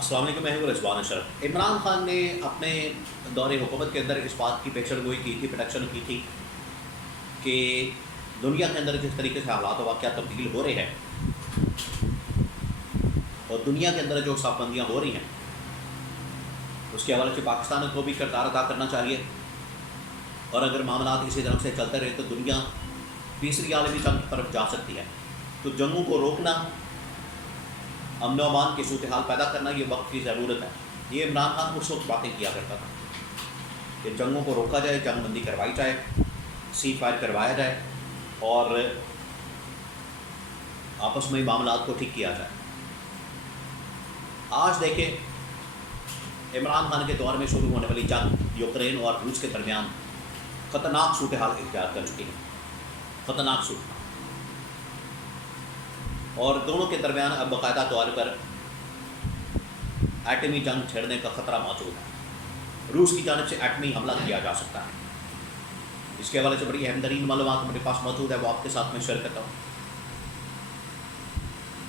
السلام علیکم، میں ہوں رضوان اشرف۔ عمران خان نے اپنے دور حکومت کے اندر اس بات کی پیشن گوئی کی تھی، پروڈکشن کی تھی کہ دنیا کے اندر جس طریقے سے حالات و واقعات تبدیل ہو رہے ہیں اور دنیا کے اندر جو صاف بندیاں ہو رہی ہیں اس کے حوالے سے پاکستان کو بھی کردار ادا کرنا چاہیے، اور اگر معاملات اسی طرح سے چلتے رہے تو دنیا تیسری عالمی جنگ کی طرف جا سکتی ہے۔ تو جنگوں کو روکنا، امن و امان کی صورتحال پیدا کرنا یہ وقت کی ضرورت ہے۔ یہ عمران خان اس وقت باتیں کیا کرتا تھا کہ جنگوں کو روکا جائے، جنگ بندی کروائی جائے، سیز فائر کروایا جائے اور آپس میں معاملات کو ٹھیک کیا جائے۔ آج دیکھیں عمران خان کے دور میں شروع ہونے والی جنگ یوکرین اور روس کے درمیان خطرناک صورتحال اختیار کر چکی ہے، خطرناک صورتحال، اور دونوں کے درمیان اب باقاعدہ طور پر ایٹمی جنگ چھیڑنے کا خطرہ موجود ہے۔ روس کی جانب سے ایٹمی حملہ کیا جا سکتا ہے۔ اس کے حوالے سے بڑی اہم ترین معلومات میرے پاس موجود ہے، وہ آپ کے ساتھ میں شیئر کرتا ہوں۔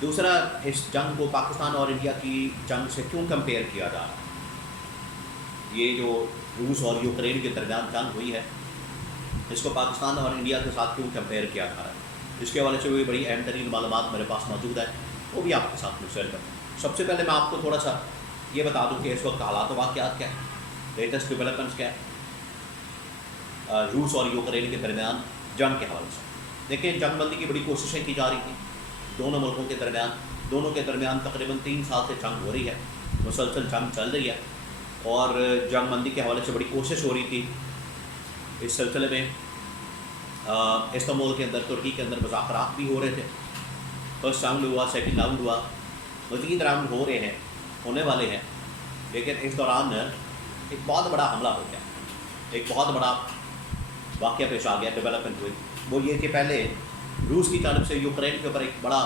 دوسرا، اس جنگ کو پاکستان اور انڈیا کی جنگ سے کیوں کمپیئر کیا جا رہا ہے؟ یہ جو روس اور یوکرین کے درمیان جنگ ہوئی ہے اس کو پاکستان اور انڈیا کے ساتھ کیوں کمپیئر کیا جا رہا ہے؟ اس کے حوالے سے بھی بڑی اہم ترین معلومات میرے پاس موجود ہے، وہ بھی آپ کے ساتھ میں شیئر کرتا ہوں۔ سب سے پہلے میں آپ کو تھوڑا سا یہ بتا دوں کہ اس وقت حالات و واقعات کیا ہیں، لیٹسٹ ڈیولپمنٹس کیا ہیں روس اور یوکرین کے درمیان جنگ کے حوالے سے۔ دیکھیں، جنگ بندی کی بڑی کوششیں کی جا رہی تھیں دونوں ملکوں کے درمیان، دونوں کے درمیان تقریباً 3 سال سے جنگ ہو رہی ہے، مسلسل جنگ چل رہی ہے، اور جنگ بندی کے حوالے سے بڑی کوشش ہو رہی تھی۔ اس سلسلے میں استنبول کے اندر، ترکی کے اندر مذاکرات بھی ہو رہے تھے۔ فرسٹ راؤنڈ ہوا، سیکنڈ راؤنڈ ہوا، مزید راؤنڈ ہو رہے ہیں، ہونے والے ہیں، لیکن اس دوران ایک بہت بڑا حملہ ہو گیا، ایک بہت بڑا واقعہ پیش آ گیا، ڈیولپمنٹ ہوئی۔ وہ یہ کہ پہلے روس کی جانب سے یوکرین کے اوپر ایک بڑا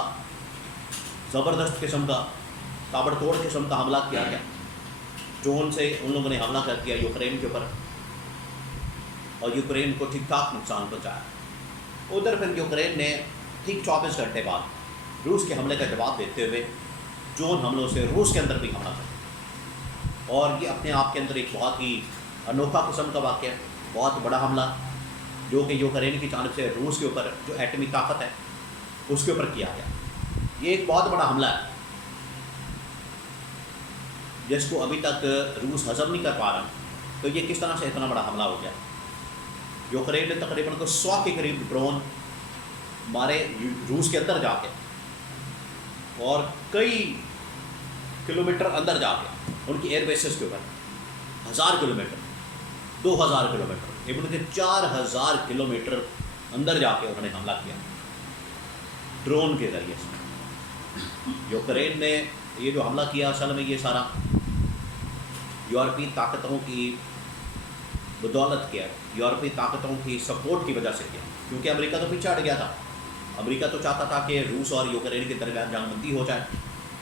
زبردست قسم کا، تابڑ توڑ قسم کا حملہ کیا گیا۔ ڈرون سے ان لوگوں نے حملہ کر دیا یوکرین کے اوپر، اور یوکرین کو ٹھیک ٹھاک نقصان پہنچایا۔ ادھر پھر یوکرین نے ٹھیک 24 گھنٹے بعد روس کے حملے کا جواب دیتے ہوئے ڈرون حملوں سے روس کے اندر بھی حملہ کر، اور یہ اپنے آپ کے اندر ایک بہت ہی انوکھا قسم کا واقعہ ہے، بہت بڑا حملہ جو کہ یوکرین کی جانب سے روس کے اوپر جو ایٹمی طاقت ہے اس کے اوپر کیا گیا۔ یہ ایک بہت بڑا حملہ ہے جس کو ابھی تک روس ہضم نہیں کر پا رہا۔ تو یہ کس طرح سے اتنا بڑا حملہ ہو گیا؟ یوکرین نے تقریباً 100 کے قریب ڈرون مارے روس کے اندر جا کے، اور کئی کلومیٹر اندر جا کے ان کی ایئر بیسز کے اوپر 1000 کلومیٹر، 2000 کلومیٹر، ایون کہ 4000 کلومیٹر اندر جا کے انہوں نے حملہ کیا ڈرون کے ذریعے سے۔ یوکرین نے یہ جو حملہ کیا اصل میں یہ سارا یورپی طاقتوں کی بدولت کیا، یورپی طاقتوں کی سپورٹ کی وجہ سے کیا، کیونکہ امریکہ تو پیچھے ہٹ گیا تھا۔ امریکہ تو چاہتا تھا کہ روس اور یوکرین کے درمیان جنگ بندی ہو جائے،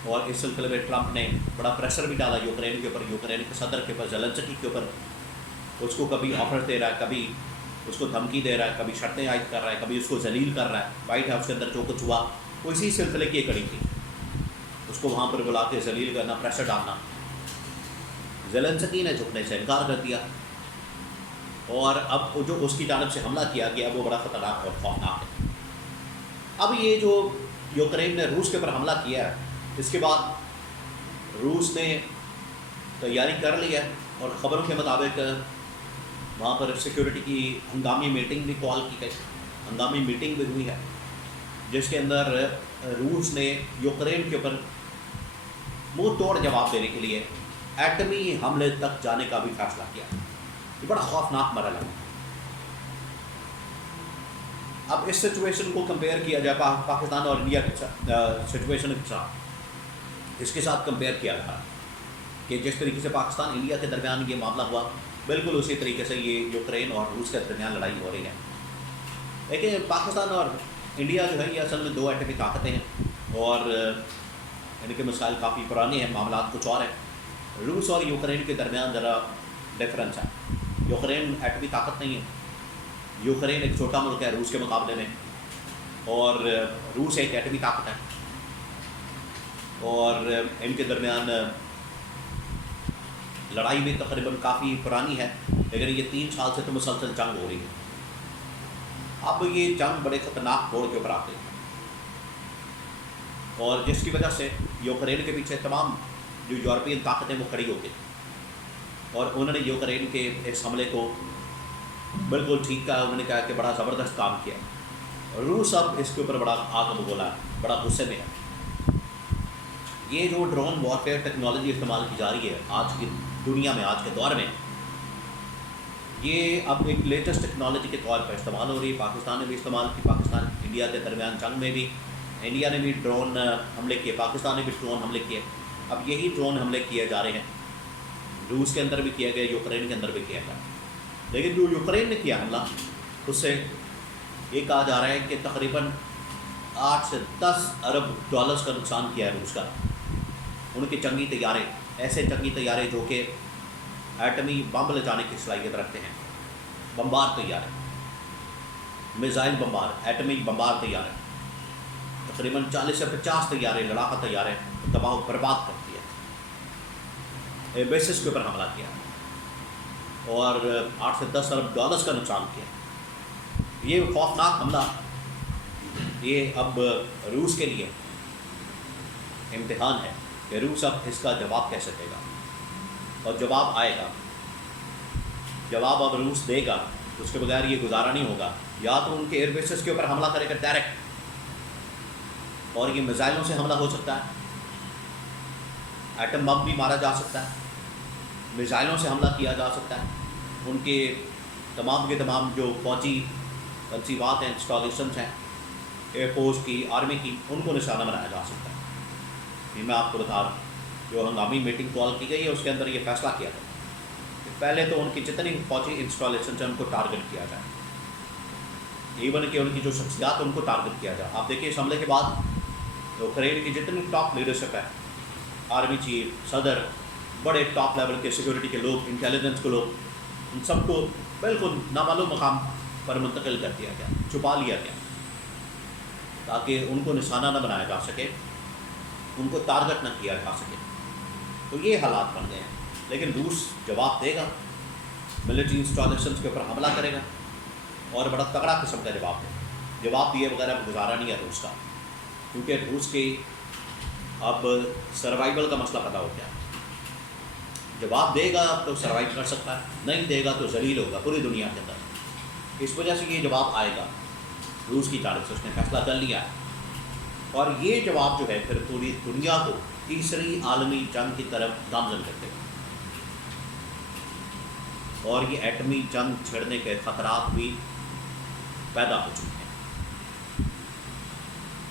اور اس سلسلے میں ٹرمپ نے بڑا پریشر بھی ڈالا یوکرین کے اوپر، یوکرین کے صدر کے اوپر، زیلنسکی کے اوپر۔ اس کو کبھی آفر دے رہا ہے، کبھی اس کو دھمکی دے رہا ہے، کبھی شرطیں عائد کر رہا ہے، کبھی اس کو ذلیل کر رہا ہے۔ وائٹ ہاؤس کے اندر جو کچھ ہوا وہ اسی سلسلے کی کڑی تھی، اس کو وہاں پر بلا کے ذلیل کرنا، پریشر ڈالنا۔ زیلنسکی نے جھکنے سے انکار کر دیا، اور اب جو اس کی جانب سے حملہ کیا گیا وہ بڑا خطرناک اور خوفناک ہے۔ اب یہ جو یوکرین نے روس کے اوپر حملہ کیا ہے، اس کے بعد روس نے تیاری کر لی ہے، اور خبروں کے مطابق وہاں پر سیکورٹی کی ہنگامی میٹنگ بھی کال کی گئی، ہنگامی میٹنگ بھی ہوئی ہے، جس کے اندر روس نے یوکرین کے اوپر منہ توڑ جواب دینے کے لیے ایٹمی حملے تک جانے کا بھی فیصلہ کیا۔ یہ بڑا خوفناک مرحلہ ہے۔ اب اس سچویشن کو کمپیئر کیا جائے پاکستان اور انڈیا کے سچویشن کے ساتھ، اس کے ساتھ کمپیئر کیا جا کہ جس طریقے سے پاکستان انڈیا کے درمیان یہ معاملہ ہوا، بالکل اسی طریقے سے یہ یوکرین اور روس کے درمیان لڑائی ہو رہی ہے۔ لیکن پاکستان اور انڈیا جو ہے یہ اصل میں 2 ایٹمی طاقتیں ہیں، اور ان کے مسائل کافی پرانے ہیں، معاملات کچھ اور ہیں۔ روس اور یوکرین کے درمیان ذرا ڈفرینس ہے۔ یوکرین ایٹمی طاقت نہیں ہے، یوکرین ایک چھوٹا ملک ہے روس کے مقابلے میں، اور روس ایک ایٹمی طاقت ہے، اور ان کے درمیان لڑائی بھی تقریباً کافی پرانی ہے، لیکن یہ 3 سال سے تو مسلسل جنگ ہو رہی ہے۔ اب یہ جنگ بڑے خطرناک موڑ کے اوپر آ گئی، اور جس کی وجہ سے یوکرین کے پیچھے تمام جو یورپین طاقتیں وہ کھڑی ہو گئی، اور انہوں نے یوکرین کے اس حملے کو بالکل ٹھیک کہا۔ انہوں نے کہا کہ بڑا زبردست کام کیا۔ روس اب اس کے اوپر بڑا آگ بگولا ہے، بڑا غصے میں ہے۔ یہ جو ڈرون وارفیئر ٹیکنالوجی استعمال کی جا رہی ہے آج کی دنیا میں، آج کے دور میں، یہ اب ایک لیٹسٹ ٹیکنالوجی کے طور پر استعمال ہو رہی ہے۔ پاکستان نے بھی استعمال کی، پاکستان انڈیا کے درمیان جنگ میں بھی انڈیا نے بھی ڈرون حملے کیے، پاکستان نے بھی ڈرون حملے کیے۔ اب یہی ڈرون حملے کیے جا رہے ہیں، روس کے اندر بھی کیا گیا، یوکرین کے اندر بھی کیا گیا۔ لیکن جو یوکرین نے کیا حملہ، اس سے یہ کہا جا رہا ہے کہ تقریباً 8 سے 10 ارب ڈالرز کا نقصان کیا ہے روس کا۔ ان کے جنگی طیارے، ایسے جنگی طیارے جو کہ ایٹمی بم لے جانے کی صلاحیت رکھتے ہیں، بمبار طیارے، میزائل بمبار، ایٹمی بمبار طیارے، تقریباً 40 سے 50 طیارے، لڑاکا طیارے تباہ و برباد کر دیا، بیسس کے اوپر حملہ کیا اور 8 سے 10 ارب ڈالرز کا نقصان کیا۔ یہ خوفناک حملہ، یہ اب روس کے لیے امتحان ہے کہ روس اب اس کا جواب کیسے دے گا، اور جواب آئے گا۔ جواب اب روس دے گا، اس کے بغیر یہ گزارا نہیں ہوگا۔ یا تو ان کے ایئر بیسز کے اوپر حملہ کرے گا ڈائریکٹ، اور یہ میزائلوں سے حملہ ہو سکتا ہے، ایٹم بم بھی مارا جا سکتا ہے، میزائلوں سے حملہ کیا جا سکتا ہے، ان کے تمام کے تمام جو فوجی تنصیبات ہیں، انسٹالیشنز ہیں، ایئر فورس کی، آرمی کی، ان کو نشانہ بنایا جا سکتا ہے۔ یہ میں آپ کو بتا رہا ہوں، جو ہنگامی میٹنگ کال کی گئی ہے اس کے اندر یہ فیصلہ کیا گیا کہ پہلے تو ان کی جتنی فوجی انسٹالیشنز ہیں ان کو ٹارگٹ کیا جائے، ایون کہ ان کی جو شخصیات ان کو ٹارگٹ کیا جائے۔ آپ دیکھیے اس حملے کے بعد یوکرین کی جتنی ٹاپ لیڈرشپ ہے، آرمی چیف، صدر، بڑے ٹاپ لیول کے سیکورٹی کے لوگ، انٹیلیجنس کے لوگ، ان سب کو بالکل نامعلوم مقام پر منتقل کر دیا گیا، چھپا لیا گیا، تاکہ ان کو نشانہ نہ بنایا جا سکے، ان کو ٹارگٹ نہ کیا جا سکے۔ تو یہ حالات بن گئے ہیں۔ لیکن روس جواب دے گا، ملٹری انسٹالیشنز کے اوپر حملہ کرے گا، اور بڑا تگڑا قسم کا جواب دے گا۔ جواب دیے بغیر اب گزارا نہیں ہے روس کا، کیونکہ روس کی اب سروائیول کا مسئلہ پیدا ہو گیا۔ جواب دے گا تو سروائیو کر سکتا ہے، نہیں دے گا تو ذلیل ہوگا پوری دنیا کے اندر۔ اس وجہ سے یہ جواب آئے گا روس کی جانب سے، اس نے فیصلہ کر لیا ہے، اور یہ جواب جو ہے پھر پوری دنیا کو تیسری عالمی جنگ کی طرف گامزن کرتے ہیں، اور یہ ایٹمی جنگ چھڑنے کے خطرات بھی پیدا ہو چکے ہیں۔